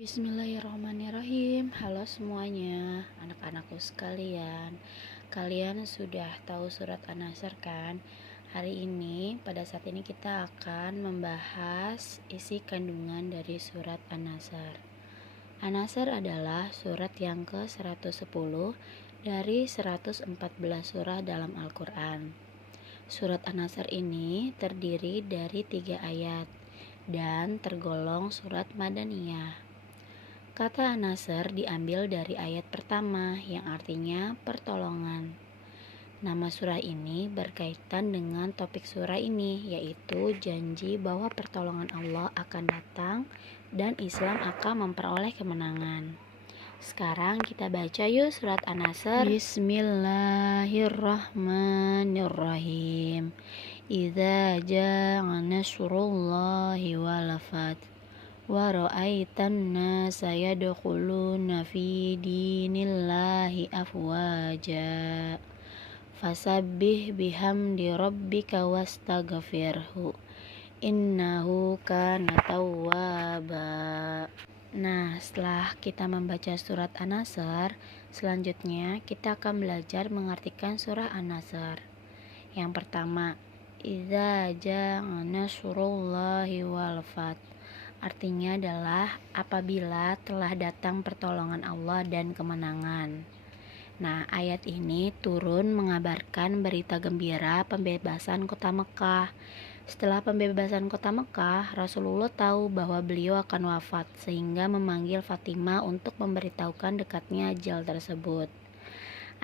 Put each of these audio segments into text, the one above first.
Bismillahirrahmanirrahim. Halo semuanya, anak-anakku sekalian. Kalian sudah tahu surat An-Nasr kan? Hari ini, pada saat ini kita akan membahas isi kandungan dari surat An-Nasr. An-Nasr adalah surat yang ke-110 dari 114 surah dalam Al-Quran. Surat An-Nasr ini terdiri dari 3 ayat dan tergolong surat Madaniyah. Kata An-Nasr diambil dari ayat pertama yang artinya pertolongan. Nama surah ini berkaitan dengan topik surah ini, yaitu janji bahwa pertolongan Allah akan datang dan Islam akan memperoleh kemenangan. Sekarang kita baca yuk surat An-Nasr. Bismillahirrahmanirrahim. Idza ja'a nasrullahi wal fath wa ra'aitan nasa yadkhuluna fi dinillahi afwaja fasabbih bihamdi rabbika wastaghfirhu innahu kana tawwaba. Nah, setelah kita membaca surat An-Nasr, selanjutnya kita akan belajar mengartikan surah An-Nasr. Yang pertama, idza ja'a nasrullahi wal fath. Artinya adalah apabila telah datang pertolongan Allah dan kemenangan. Nah, ayat ini turun mengabarkan berita gembira pembebasan kota Mekah. Setelah pembebasan kota Mekah, Rasulullah tahu bahwa beliau akan wafat sehingga memanggil Fatimah untuk memberitahukan dekatnya ajal tersebut.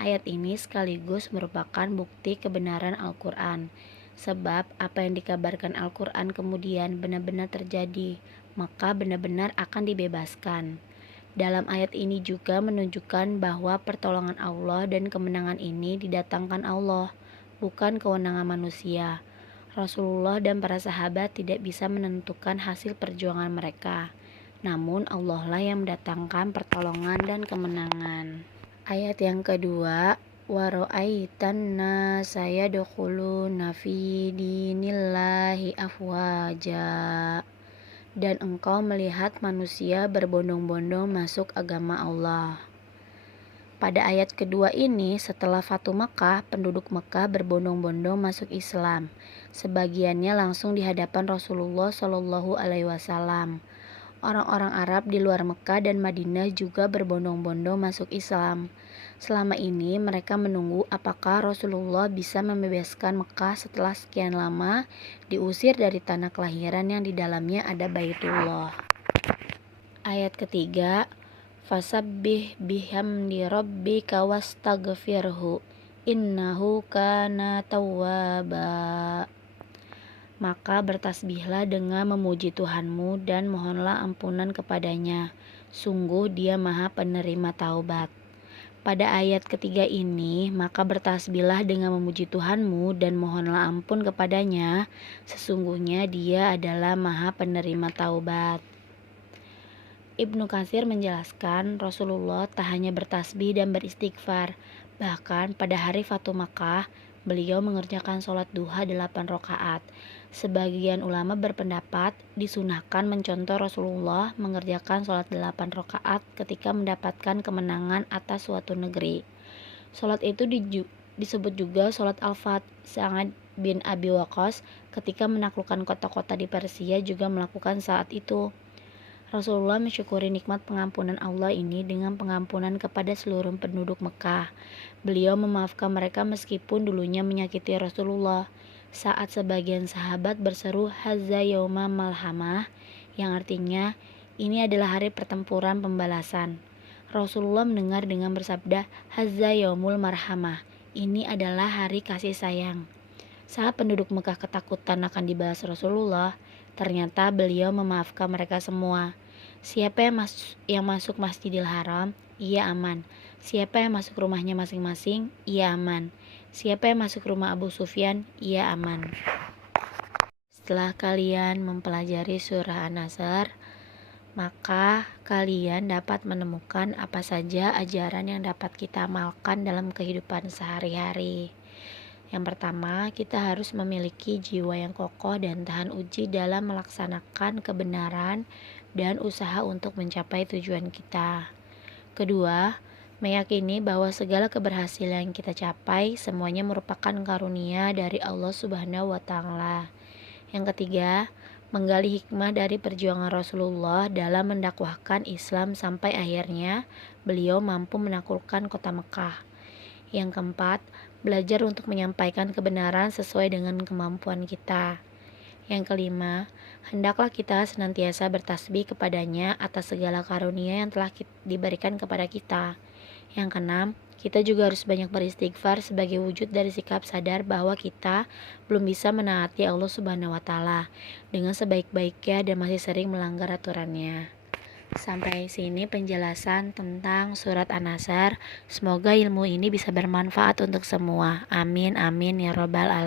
Ayat ini sekaligus merupakan bukti kebenaran Al-Quran. Sebab apa yang dikabarkan Al-Quran kemudian benar-benar terjadi, maka benar-benar akan dibebaskan. Dalam ayat ini juga menunjukkan bahwa pertolongan Allah dan kemenangan ini didatangkan Allah, bukan kewenangan manusia. Rasulullah dan para sahabat tidak bisa menentukan hasil perjuangan mereka, namun Allah lah yang mendatangkan pertolongan dan kemenangan. Ayat yang kedua, wa ra'aitan nasa yadkhuluna fi dinillahi afwaja. Dan engkau melihat manusia berbondong-bondong masuk agama Allah. Pada ayat kedua ini, setelah Fatu Mekah, penduduk Mekah berbondong-bondong masuk Islam. Sebagiannya langsung di hadapan Rasulullah Shallallahu Alaihi Wasallam. Orang-orang Arab di luar Mekah dan Madinah juga berbondong-bondong masuk Islam. Selama ini mereka menunggu apakah Rasulullah bisa membebaskan Mekah setelah sekian lama diusir dari tanah kelahiran yang di dalamnya ada Baitullah. Ayat ketiga, fasabbih bihamdi rabbika wastaghfirhu innahu kana tawwaba. Maka bertasbihlah dengan memuji Tuhanmu dan mohonlah ampunan kepadanya. Sungguh Dia Maha Penerima Taubat. Pada ayat ketiga ini, maka bertasbihlah dengan memuji Tuhanmu dan mohonlah ampun kepadanya. Sesungguhnya Dia adalah Maha Penerima Taubat. Ibnu Katsir menjelaskan Rasulullah tak hanya bertasbih dan beristighfar, bahkan pada hari Fatu Makkah beliau mengerjakan sholat duha 8 rakaat. Sebagian ulama berpendapat disunahkan mencontoh Rasulullah mengerjakan sholat 8 rakaat ketika mendapatkan kemenangan atas suatu negeri. Sholat itu disebut juga sholat Al-Fath. Sa'ad bin Abi Waqqas ketika menaklukkan kota-kota di Persia juga melakukan saat itu. Rasulullah mensyukuri nikmat pengampunan Allah ini dengan pengampunan kepada seluruh penduduk Mekah. Beliau memaafkan mereka meskipun dulunya menyakiti Rasulullah. Saat sebagian sahabat berseru Hazza yauma malhamah, yang artinya ini adalah hari pertempuran pembalasan, Rasulullah mendengar dengan bersabda Hazza yaumul marhamah, ini adalah hari kasih sayang. Saat penduduk Mekah ketakutan akan dibalas Rasulullah, ternyata beliau memaafkan mereka semua. Siapa yang masuk Masjidil Haram, ia aman. Siapa yang masuk rumahnya masing-masing, ia aman. Siapa yang masuk rumah Abu Sufyan, ia aman. Setelah kalian mempelajari surah An-Nasr, maka kalian dapat menemukan apa saja ajaran yang dapat kita amalkan dalam kehidupan sehari-hari. Yang pertama, kita harus memiliki jiwa yang kokoh dan tahan uji dalam melaksanakan kebenaran, dan usaha untuk mencapai tujuan kita. Kedua, meyakini bahwa segala keberhasilan yang kita capai semuanya merupakan karunia dari Allah Subhanahu wa Ta'ala. Yang ketiga, menggali hikmah dari perjuangan Rasulullah dalam mendakwahkan Islam sampai akhirnya beliau mampu menaklukkan kota Mekah. Yang keempat, belajar untuk menyampaikan kebenaran sesuai dengan kemampuan kita. Yang kelima, hendaklah kita senantiasa bertasbih kepadanya atas segala karunia yang telah diberikan kepada kita. Yang keenam, kita juga harus banyak beristighfar sebagai wujud dari sikap sadar bahwa kita belum bisa menaati Allah Subhanahu wa Ta'ala dengan sebaik-baiknya dan masih sering melanggar aturannya. Sampai sini penjelasan tentang surat An-Nasr. Semoga ilmu ini bisa bermanfaat untuk semua. Amin amin ya robbal alamin.